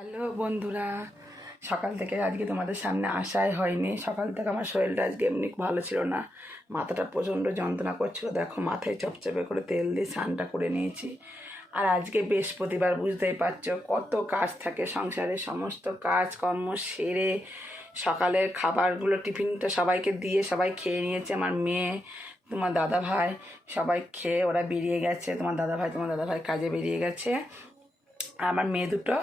Hello বন্ধুরা, সকাল থেকে আজকে তোমাদের সামনে আসাই হয়নি। সকাল থেকে আমার শরীরটা আজকে এমনি ভালো ছিল না। মাথাটা প্রচণ্ড যন্ত্রণা করছিল। দেখো মাথায় চপচপে করে তেল দিয়ে স্নানটা করে নিয়েছি। আর আজকে বৃহস্পতিবার, বুঝতেই পারছ, কত কাজ থাকে সংসারে, সমস্ত কাজ কর্ম সেরে সকালের খাবারগুলো, টিফিনটা সবাইকে দিয়ে সবাই খেয়ে নিয়েছে। আমার মেয়ে, তোমার দাদা ভাই সবাই খেয়ে ওরা বেরিয়ে গেছে। তোমার দাদা ভাই তোমার দাদা ভাই কাজে বেরিয়ে গেছে। আমার মেয়ে দুটো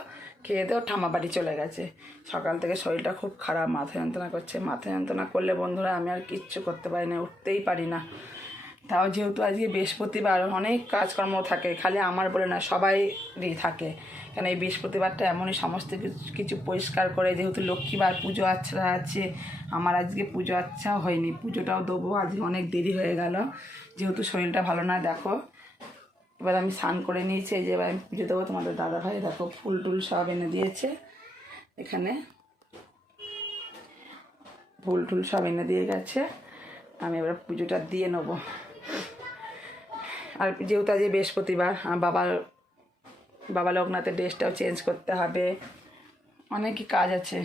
খেয়ে দেও ঠামা বাড়ি চলে গেছে। সকাল থেকে শরীরটা খুব খারাপ, মাথা যন্ত্রণা করছে। মাথা যন্ত্রণা করলে বন্ধুরা আমি আর কিচ্ছু করতে পারি না, উঠতেই পারি না। তাও যেহেতু আজকে বৃহস্পতিবার, অনেক কাজকর্ম থাকে, খালি আমার বলে না, সবাইরই থাকে। কেন এই বৃহস্পতিবারটা এমনই সমস্ত কিছু- কিছু পরিষ্কার করে, যেহেতু লক্ষ্মীবার পুজো আচ্ছা আছে, আমার আজকে পুজো আচ্ছা হয়নি। পুজোটাও দেবো, আজকে অনেক দেরি হয়ে গেল। যেহেতু শরীরটা ভালো না, দেখো। এবার আমি স্নান করে নিয়েছি, এই যে এবার আমি পুজো দেবো তোমাদের দাদা ভাই। দেখো ফুল টুল সব এনে দিয়েছে এখানে। ফুল টুল সব এনে দিয়ে গেছে। আমি এবার পুজোটা দিয়ে নেব। আর যেহেতু আজকে বৃহস্পতিবার, আমার বাবার, বাবা লোকনাথের ড্রেসটাও চেঞ্জ করতে হবে। অনেকই কাজ আছে।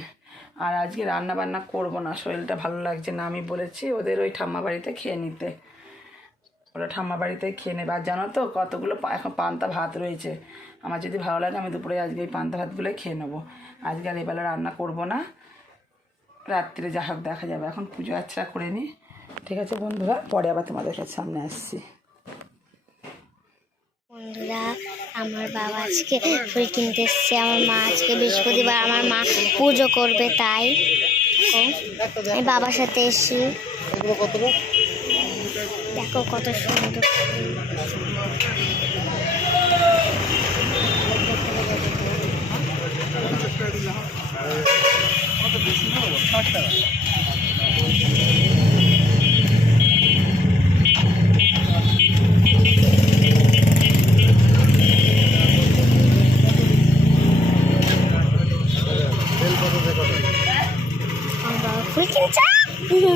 আর আজকে রান্না বান্না করব না, শরীরটা ভালো লাগছে না, আমি বলেছি ওদের ওই ঠাম্মা বাড়িতে খেয়ে নিতে। ওরা ঠাম্মা বাড়িতে খেয়ে নেবে। আর জানো তো কতগুলো এখন পান্তা ভাত রয়েছে। আমার যদি ভালো লাগে আমি দুপুরে আজকে এই পান্তা ভাতগুলোই খেয়ে নেব। আজকে আর এবেলা রান্না করব না। রাত্রে যা হোক দেখা যাবে। এখন পুজো আচ্ছা করে নিই ঠিক আছে বন্ধুরা, পরে আবার তোমাদের কাছে সামনে আসছি। আমার বাবা আজকে ফুল কিনতে এসছে। আমার মা আজকে বৃহস্পতিবার আমার মা পুজো করবে, তাই। বাবার সাথে এসছি। দেখো কত সুন্দর। আমার ফুল কিনছে দেখো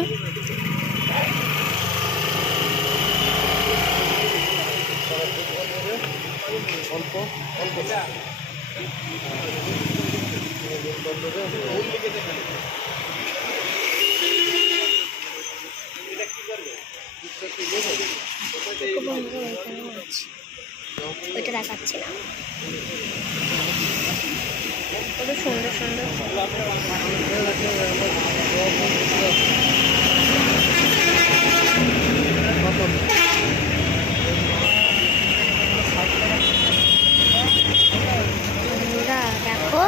বন্ধুরা, এখানেও আছে। ওইটা দেখাচ্ছি না কত সুন্দর সুন্দর। বন্ধুরা দেখো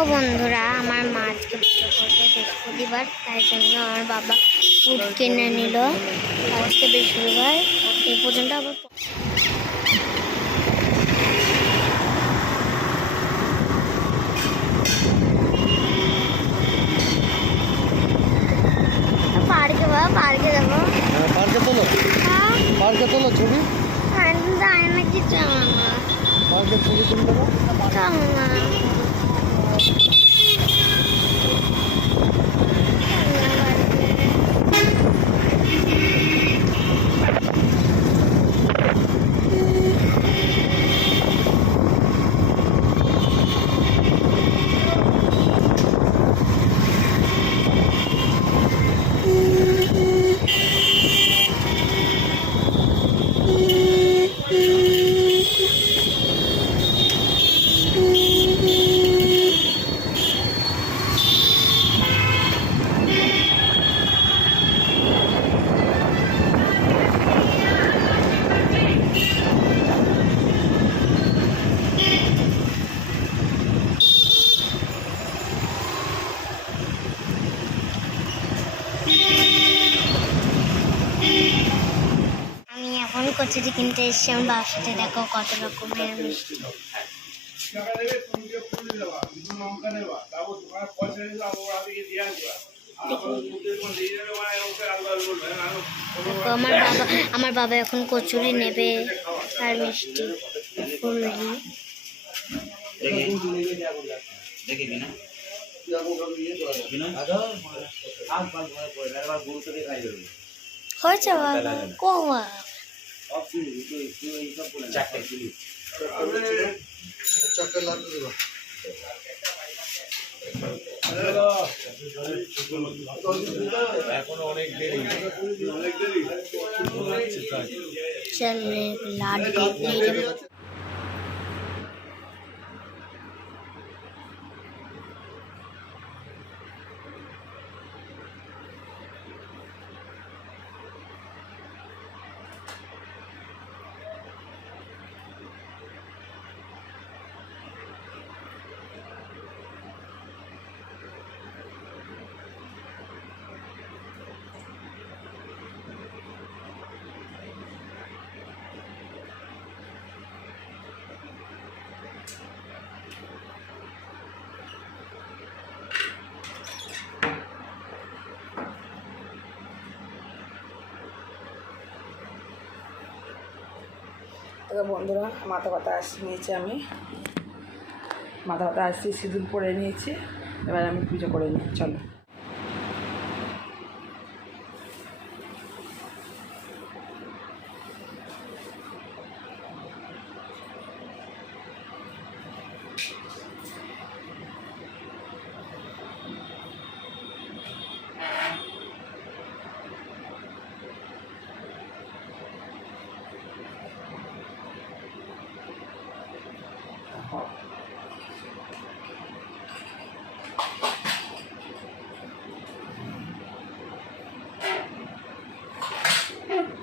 দেখো বন্ধুরা আমার মা আজকে পুজো করবে বৃহস্পতিবার তাই জন্য আমার বাবা ফুড কিনে নিল। আজকে বৃহস্পতিবার এই পর্যন্ত আবার পার্কে পার্কে যাব। পার্কে তোলো হ্যাঁ। পার্কে তোলো ছবি। জানি না কিছু পার্কে ছবি তুলতে না আমি কচুরি কিনতে এসেছি আমার বাবার সাথে দেখো কত রকমের। মিষ্টি আমার বাবা আমার বাবা এখন কচুরি নেবে আর মিষ্টি বিনা হয়েছে বাবা কোয়া চারটে লাগবে দেবা এখনো অনেক দেরি অনেক দেরি চল লাড তো বন্ধুরা, মাথা পাতা আসছি নিয়েছি আমি। মাথা পাতা আসছি সিঁদুর পরে নিয়েছি। এবার আমি পুজো করে নিই, চলো। Okay.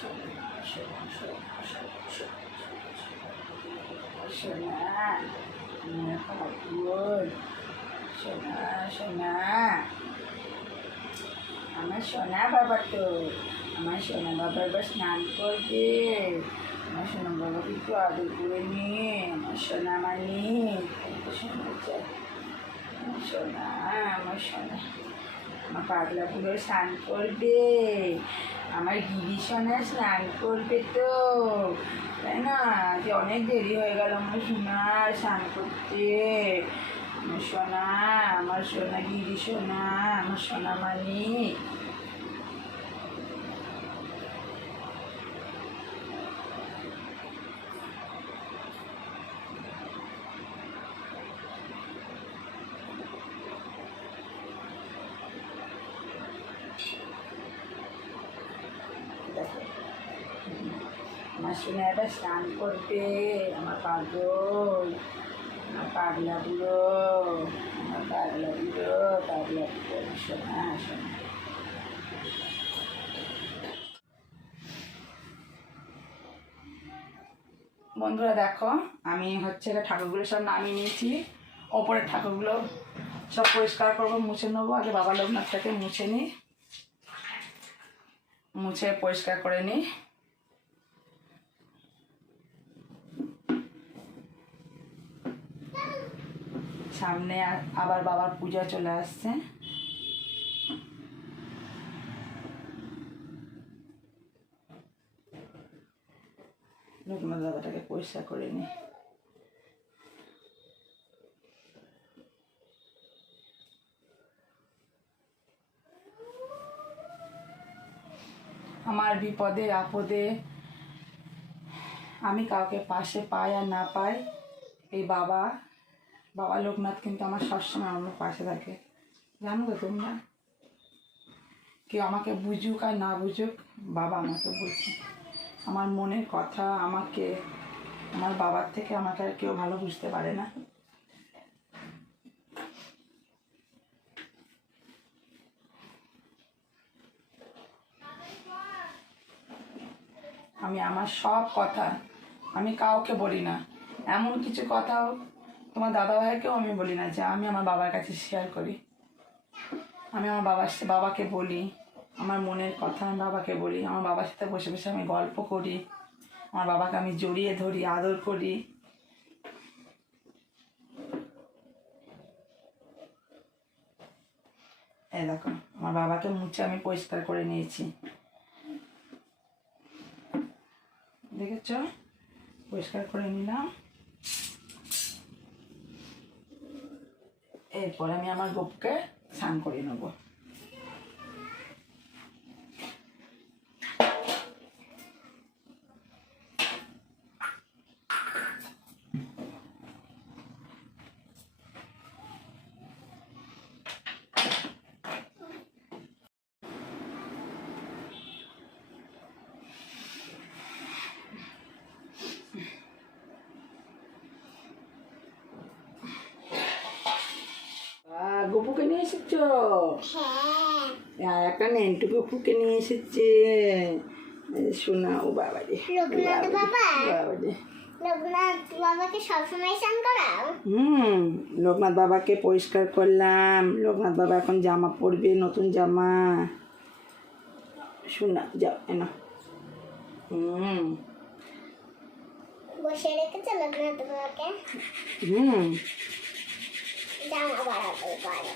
সোনা আমার ঠাকুর সোনা সোনা আমার সোনা বাবা তো আমার সোনা বাবা এবার স্নান করবে আমার সোনা বাবাকে একটু আদর নিয়ে আমার সোনা মানি সোনা আমার সোনা আমার সোনা আমার পাগলা স্নান করবে আমার গিরিশনে সোনা স্নান করবে তো। তাই না? যে অনেক দেরি হয়ে গেল আমার সোনা, স্নান করতে। আমার সোনা আমার সোনা গিরি সোনা আমার সোনা মানি দেখো আমার সোনা এবার করবে আমার পাগল আমার পাগলা বুড়ো আমার পাগলা বুড়ো পাগলা বুড়ো সোনা সোনা বন্ধুরা দেখো, আমি হচ্ছে ঠাকুরগুলো সব নামিয়ে নিয়েছি। ওপরের ঠাকুরগুলো সব পরিষ্কার করব, মুছে নেব। আগে বাবা লোকনাথটাকে মুছে নিই, মুছে পরিষ্কার করে নিই। সামনে আবার বাবার পূজা চলে আসছে। দাদাটাকে পরিষ্কার করে নি। আমার বিপদে, আপদে, আমি কাউকে পাশে পাই আর না পাই, এই বাবা বাবা লোকনাথ কিন্তু আমার সবসময় আমার পাশে থাকে। জানো তো তোমরা? কেউ আমাকে বুঝুক আর না বুঝুক, বাবা আমাকে বুঝছে আমার মনের কথা, আমাকে, আমার বাবার থেকে আমাকে আর কেউ ভালো বুঝতে পারে না। আমি আমার সব কথা, আমি কাউকে বলি না। এমন কিছু কথাও তোমার দাদা ভাইকেও আমি বলি না যে আমি আমার বাবার কাছে শেয়ার করি। আমি আমার বাবার বাবাকে বলি, আমার মনের কথা আমি বাবাকে বলি, আমার বাবার সাথে বসে বসে আমি গল্প করি, আমার বাবাকে আমি জড়িয়ে ধরি, আদর করি। এই দেখো, আমার বাবাকে মুছে আমি পরিষ্কার করে নিয়েছি। দেখেছ? পরিষ্কার করে নিলাম। এরপর আমি আমার গোপকে স্নান করে নেব আহ, গপুকে নিয়ে এসেছ হ্যাঁ একটা গপুকে নিয়ে এসেছে। শোনা ও বাবা রে লোকনাথ বাবা? বাবা? রে লোকনাথ বাবাকে সবসময় স্নান করাও? হুম লোকনাথ বাবাকে পরিষ্কার করলাম। লোকনাথ বাবা এখন জামা পরবে নতুন জামা। শোনা যাও এনা হুম। বসে রেখেছে লোকনাথ বাবাকে? হুম। জামা পারে।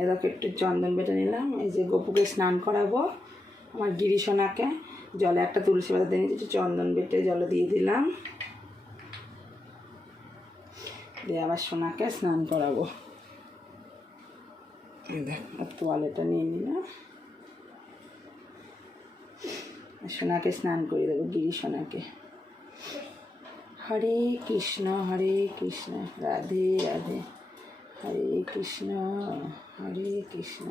এরকম একটু চন্দন বেটে নিলাম। এই যে গপুকে স্নান করাবো, আমার গিরিশোনাকে। জলে একটা তুলসী পাতা দিয়ে নিয়েছি চন্দন বেটে জলে দিয়ে দিলাম। দিয়ে আবার সোনাকে স্নান করাবো। তোয়ালেটা নিয়ে নিলাম সোনাকে স্নান করিয়ে দেবো গিরি সোনাকে হরে কৃষ্ণ হরে কৃষ্ণ, রাধে রাধে। হরে কৃষ্ণ হরে কৃষ্ণ।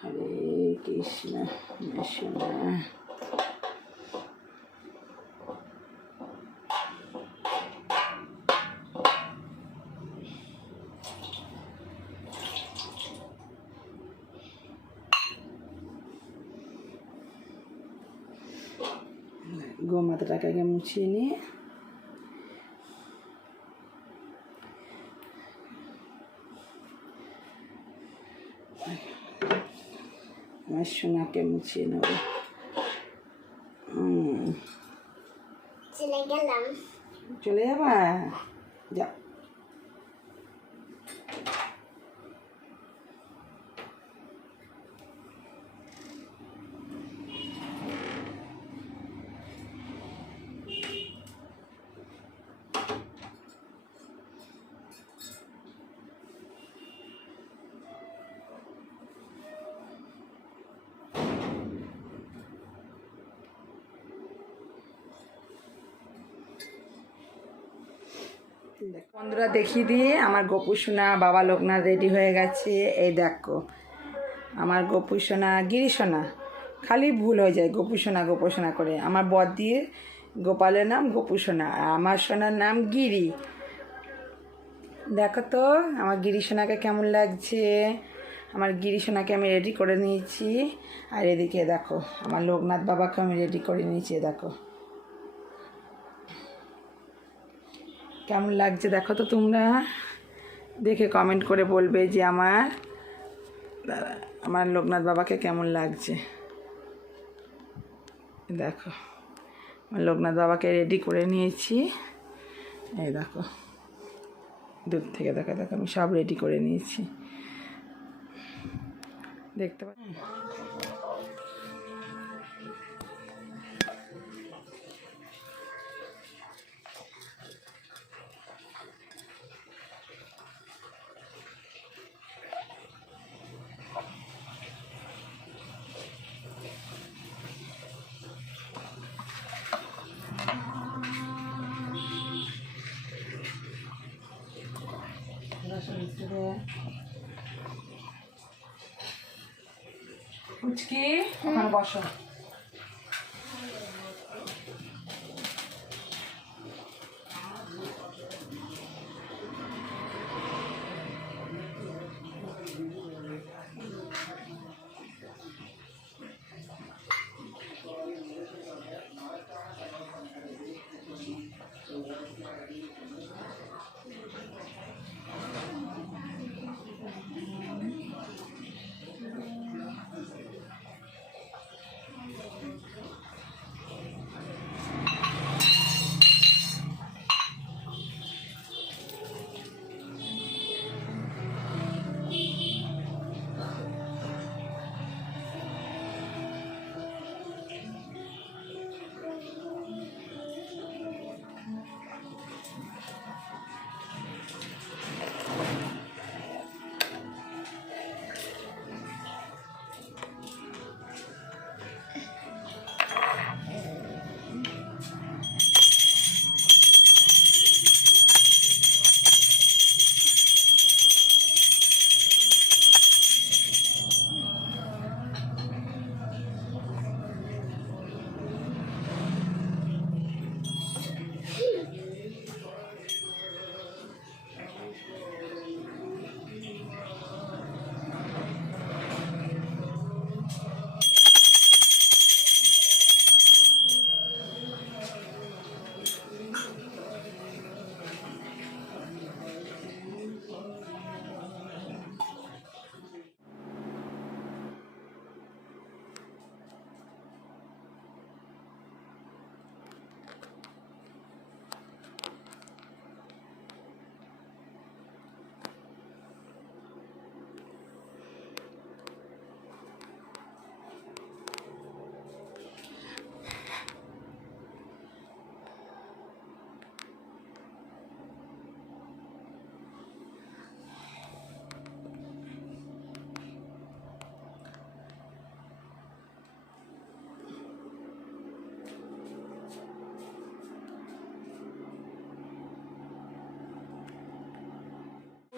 হরে কৃষ্ণ সোনা গোমাতাটাকে আগে মুছিয়ে নিয়ে আমার সোনাকে মুছিয়ে নেব চলে গেলাম। চলে যাবা যা বন্ধুরা দেখিয়ে দিয়ে আমার গোপুসোনা বাবা লোকনাথ রেডি হয়ে গেছে। এই দেখো, আমার গোপু সোনা, গিরি সোনা, খালি ভুল হয়ে যায় গোপু সোনা গোপু সোনা করে। আমার বর দিয়ে গোপালের নাম গোপু সোনা, আর আমার সোনার নাম গিরি। দেখো তো, আমার গিরি সোনাকে কেমন লাগছে? আমার গিরি সোনাকে আমি রেডি করে নিয়েছি। আর এদিকে দেখো, আমার লোকনাথ বাবাকে আমি রেডি করে নিয়েছি, দেখো। কেমন লাগছে? দেখো তো তোমরা। দেখে কমেন্ট করে বলবে যে আমার আমার লোকনাথ বাবাকে কেমন লাগছে? দেখো, আমার লোকনাথ বাবাকে রেডি করে নিয়েছি। এই দেখো, দূর থেকে দেখো দেখো, আমি সব রেডি করে নিয়েছি। দেখতে পাচ্ছি? বসো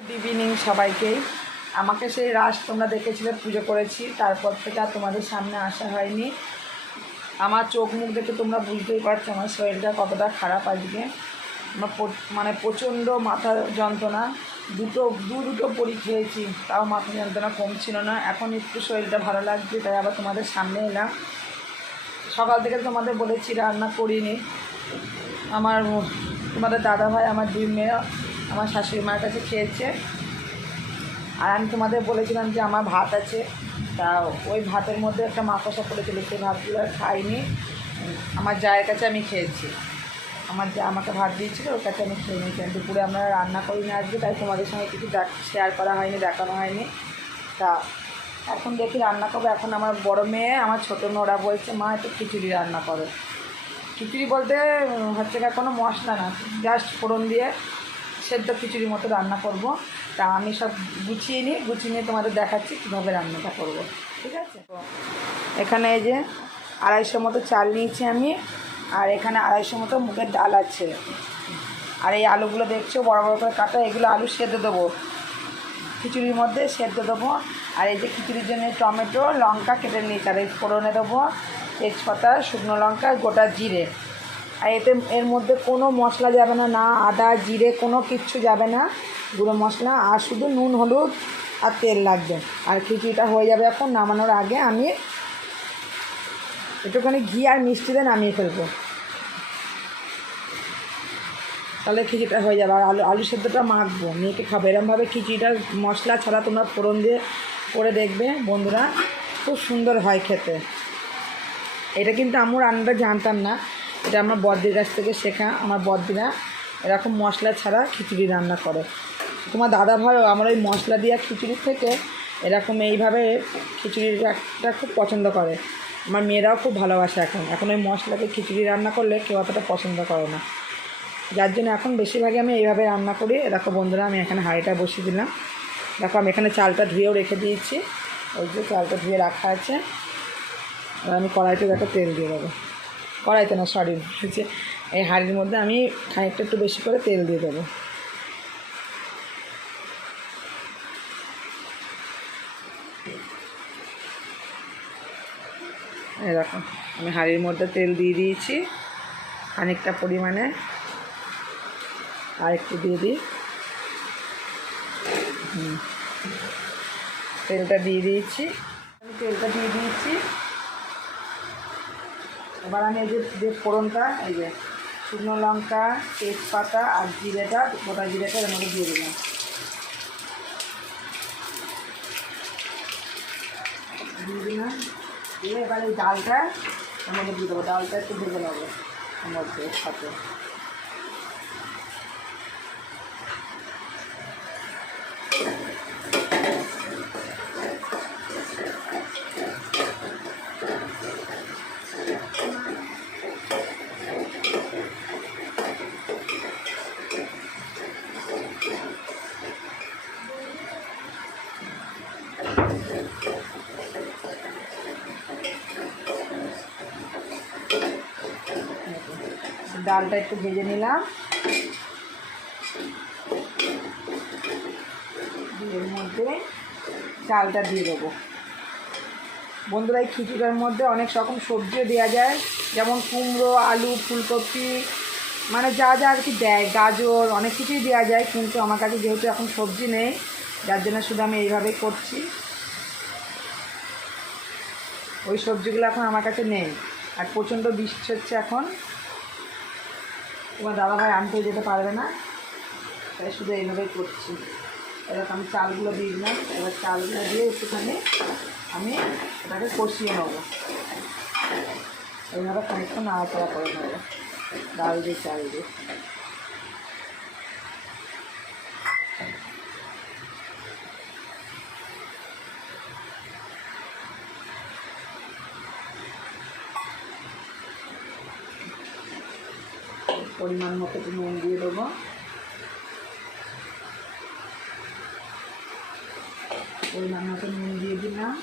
গুড ইভিনিং সবাইকেই। আমাকে সেই রাস তোমরা দেখেছিলে, পুজো করেছি। তারপর থেকে আর তোমাদের সামনে আসা হয়নি। আমার চোখ মুখ দেখে তোমরা বুঝতেই পারছ, আমার শরীরটা কতটা খারাপ আজকে। আমার মানে প্রচণ্ড মাথা যন্ত্রণা। দুটো, দু দুটো পরি খেয়েছি, তাও মাথা যন্ত্রণা কমছিল না। এখন একটু শরীরটা ভালো লাগছে, তাই আবার তোমাদের সামনে এলাম। সকাল থেকে তোমাদের বলেছি, রান্না করিনি। আমার তোমাদের দাদা ভাই আমার দুই মেয়ে আমার শাশুড়ি মার কাছে খেয়েছে। আর আমি তোমাদের বলেছিলাম যে আমার ভাত আছে। তা ওই ভাতের মধ্যে একটা মাকসা পড়েছিল সেই ভাতগুলো আর খাইনি। আমার জায়ের কাছে আমি খেয়েছি। আমার যা আমাকে ভাত দিয়েছিল, ওর কাছে আমি খেয়ে নিয়েছি। আমি দুপুরে আমরা রান্না করি না আজকে, তাই তোমাদের সঙ্গে কিছু শেয়ার করা হয়নি, দেখানো হয়নি। তা এখন দেখি রান্না করব। এখন আমার বড় মেয়ে, আমার ছোটো নোরা বলছে, মা, একটু খিচুড়ি রান্না করো। খিচুড়ি বলতে হচ্ছে কোনো মশলা না জাস্ট ফোড়ন দিয়ে সেদ্ধ খিচুড়ি মতো রান্না করব। তা আমি সব গুছিয়ে নিই গুছিয়ে নিয়ে তোমাদের দেখাচ্ছি কীভাবে রান্নাটা করব। ঠিক আছে? এখানে এই যে আড়াইশো মতো চাল নিয়েছি আমি, আর এখানে আড়াইশো মতো মুগের ডাল আছে। আর এই আলুগুলো দেখছ, বড় বড় করে কাটা, এগুলো আলু সেদ্ধ দেবো। খিচুড়ির মধ্যে সেদ্ধ দেবো। আর এই যে খিচুড়ির জন্য টমেটো, লঙ্কা কেটে নিই তার এই ফোড়নে দেবো তেজপাতা, শুকনো লঙ্কা, গোটা জিরে। আর এতে এর মধ্যে কোনো মশলা যাবে না না আদা, জিরে কোনো কিচ্ছু যাবে না। গুঁড়ো মশলা আর শুধু নুন, হলুদ আর তেল লাগবে। আর খিচুড়িটা হয়ে যাবে এখন নামানোর আগে আমি একটুখানি ঘি আর মিষ্টিতে নামিয়ে ফেলব। তাহলে খিচুড়িটা হয়ে যাবে। আর আলু আলু সেদ্ধটা মাখবো। মেয়েকে খাব। এরমভাবে খিচুড়িটা মশলা ছাড়া তোমরা ফোড়ন দিয়ে করে দেখবে। বন্ধুরা, খুব সুন্দর হয় খেতে। এটা কিন্তু আমি রান্নাটা জানতাম না। এটা আমার বদ্দির কাছ থেকে শেখা আমার বদ্দিরা এরকম মশলা ছাড়া খিচুড়ি রান্না করে। তোমার দাদা ভাইও আমার ওই মশলা দেওয়া খিচুড়ির থেকে এরকম এইভাবে খিচুড়িটা খুব পছন্দ করে। আমার মেয়েরাও খুব ভালোবাসে এখন। এখন ওই মশলাকে খিচুড়ি রান্না করলে কেউ অতটা পছন্দ করে না। যার জন্য এখন বেশিরভাগই আমি এইভাবে রান্না করি। দেখো বন্ধুরা, আমি এখানে হাঁড়িটা বসিয়ে দিলাম। দেখো, আমি এখানে চালটা ধুয়েও রেখে দিয়েছি। ওই যে চালটা ধুয়ে রাখা আছে। আর আমি কড়াইতে দেখো তেল দিয়ে দেবো। কড়াইতে না, সরি, হচ্ছে এই হাঁড়ির মধ্যে আমি খানিকটা একটু বেশি করে তেল দিয়ে দেবো। দেখো, আমি হাঁড়ির মধ্যে তেল দিয়ে দিয়েছি, খানিকটা পরিমাণে আর একটু দিয়ে দিই। তেলটা দিয়ে দিয়েছি। তেলটা দিয়ে দিয়েছি। এবার আমি এই যে যে ফোড়নটা, এই যে শুকনো লঙ্কা, তেজপাতা আর জিরেটা, গোটা জিরেটা এর মধ্যে দিয়ে দিলাম। দিয়ে দিলাম, দিয়ে এবার এই ডালটা এর মধ্যে দিয়ে দেবো। ডালটা একটু ভেজে নেব আমার মধ্যে, সাথে। ডালটা একটু ভেজে নিলাম। এর মধ্যে চালটা দিয়ে দেবো। বন্ধুরা, এই খিচুড়ির মধ্যে অনেক রকম সবজিও দেওয়া যায়, যেমন কুমড়ো, আলু, ফুলকপি মানে যা যা আর কি দেয়, গাজর, অনেক কিছুই দেওয়া যায়, কিন্তু আমার কাছে যেহেতু এখন সবজি নেই, যার জন্য শুধু আমি এইভাবেই করছি। ওই সবজিগুলো এখন আমার কাছে নেই, আর প্রচণ্ড বৃষ্টি হচ্ছে এখন। তোমার দাদাভাই আনতে যেতে পারবে না। তাই শুধু এইভাবেই করছি। এবার আমি চালগুলো দিয়ে দিলাম। এবার চালগুলো দিয়ে একটুখানি আমি এটাকে কষিয়ে নেব। এইভাবে খানিকক্ষণ নাড়াচাড়া করে নেব। ডাল দিয়ে, চাল দিয়ে। পরিমাণ মতো একটু নুন দিয়ে দেবো। পরিমাণ মতো নুন দিয়ে দিলাম।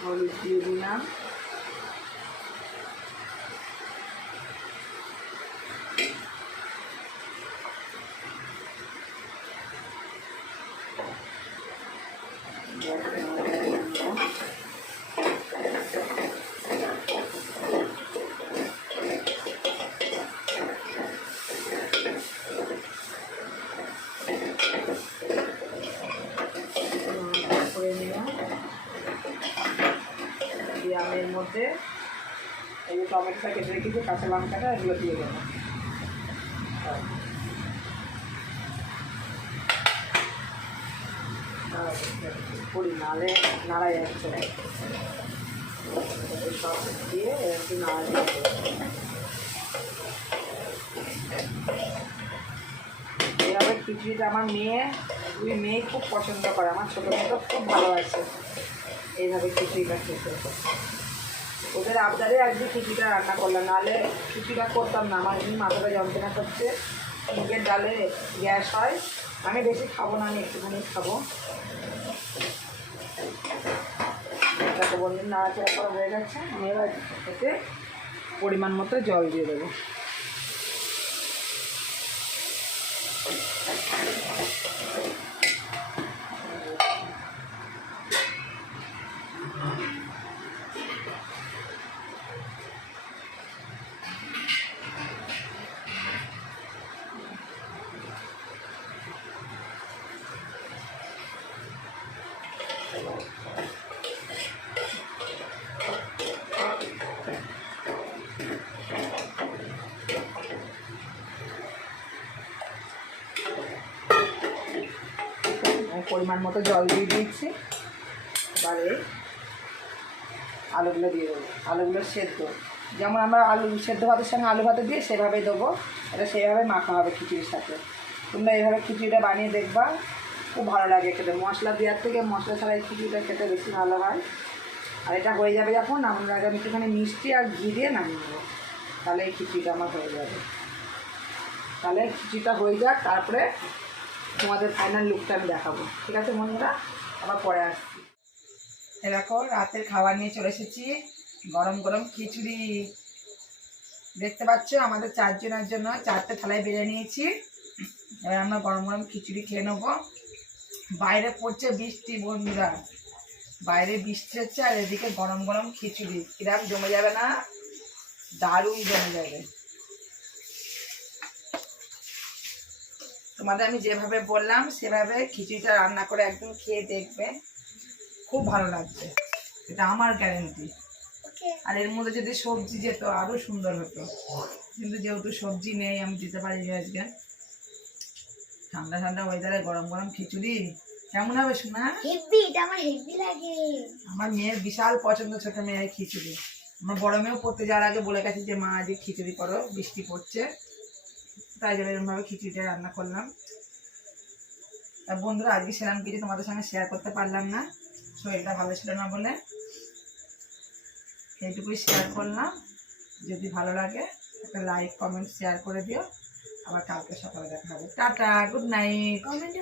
হলুদ দিয়ে দিলাম করে নিলাম দিয়ে আমি এর মধ্যে এই যে টমেটোটা কেটে রেখেছি কাঁচা লঙ্কাটা এগুলো দিয়ে দেবো। করি নালে নাড়া যাচ্ছে সব দিয়ে একটু নাড়া যাচ্ছে এভাবে খিচুড়িটা আমার মেয়ে দুই মেয়ে খুব পছন্দ করে, আমার ছোটো মেয়েটা খুব ভালোবাসে। এইভাবে খিচুড়িটা খেতে। ওদের আবদারে আজকে খিচুড়িটা রান্না করলাম। নাহলে খিচুড়িটা করতাম না, আমার এমনি মাথাটা যন্ত্রণা করছে। মুগের ডালে গ্যাস হয়, আমি বেশি খাব না, আমি একটুখানি খাব। দেখো বন্ধু নাড়াচাড়া করা হয়ে গেছে, আমি এবার এতে পরিমাণ মতো জল দিয়ে দেবো। পরিমাণ মতো জল দিয়ে দিয়েছি। এবারে আলুগুলো দিয়ে দেবো। আলুগুলো সেদ্ধ। যেমন আমরা আলু, সেদ্ধ ভাতের সঙ্গে আলু ভাতে দিয়ে সেভাবেই দেবো। এটা সেইভাবে মাখা হবে খিচুড়ির সাথে। তোমরা এইভাবে খিচুড়িটা বানিয়ে দেখবা। খুব ভালো লাগে খেতে। মশলা দেওয়ার থেকে মশলা ছাড়া এই খিচুড়িটা খেতে বেশি ভালো হয়। আর এটা হয়ে যাবে যখন, আমরা আমি একটুখানি মিষ্টি আর ঘি দিয়ে নামিয়ে নেব। তাহলে এই খিচুড়িটা আমার হয়ে যাবে। তাহলে খিচুড়িটা হয়ে যাক, তারপরে তোমাদের ফাইনাল লুকটা আমি দেখাবো। ঠিক আছে বন্ধুরা আবার পরে আসছি। এরকম রাতের খাবার নিয়ে চলে এসেছি। গরম গরম খিচুড়ি। দেখতে পাচ্ছ, আমাদের চারজনের জন্য চারটে থালায় বেড়ে নিয়েছি। এবার আমরা গরম গরম খিচুড়ি খেয়ে নেব। বাইরে পড়ছে বৃষ্টি, বন্ধুরা। বাইরে বৃষ্টি হচ্ছে আর এদিকে গরম গরম খিচুড়ি। কিরাম জমে যাবে না? দারুণ জমে যাবে। তোমাদের আমি যেভাবে বললাম সেভাবে খিচুড়িটা রান্না করে একদম খেয়ে দেখবে। খুব ভালো লাগছে। এটা আমার গ্যারেন্টি আর এর মধ্যে যদি সবজি যেত আরও সুন্দর হতো। কিন্তু যেহেতু সবজি নেই আমি দিতে পারিনি আজকে। ঠান্ডা ঠান্ডা ওয়েদারে গরম গরম খিচুড়ি। কেমন হবে শোনা হেভি এটা আমার হেভি লাগে। আমার মেয়ের বিশাল পছন্দ ছোট মেয়ের খিচুড়ি। আমার বড় মেয়েও পড়তে যাওয়ার আগে বলে গেছে যে মা আজকে খিচুড়ি করো বৃষ্টি পড়ছে। তাই জন্য এরকমভাবে খিচুড়িটা রান্না করলাম। তা বন্ধুরা, আজকে সেরকম কিছু তোমাদের সঙ্গে শেয়ার করতে পারলাম না। শরীরটা ভালো ছিল না বলে। এইটুকুই শেয়ার করলাম। যদি ভালো লাগে, একটা লাইক কমেন্ট শেয়ার করে দিও। আবার কালকে সকালে দেখা হবে। টাটা গুড নাইট কমেন্টে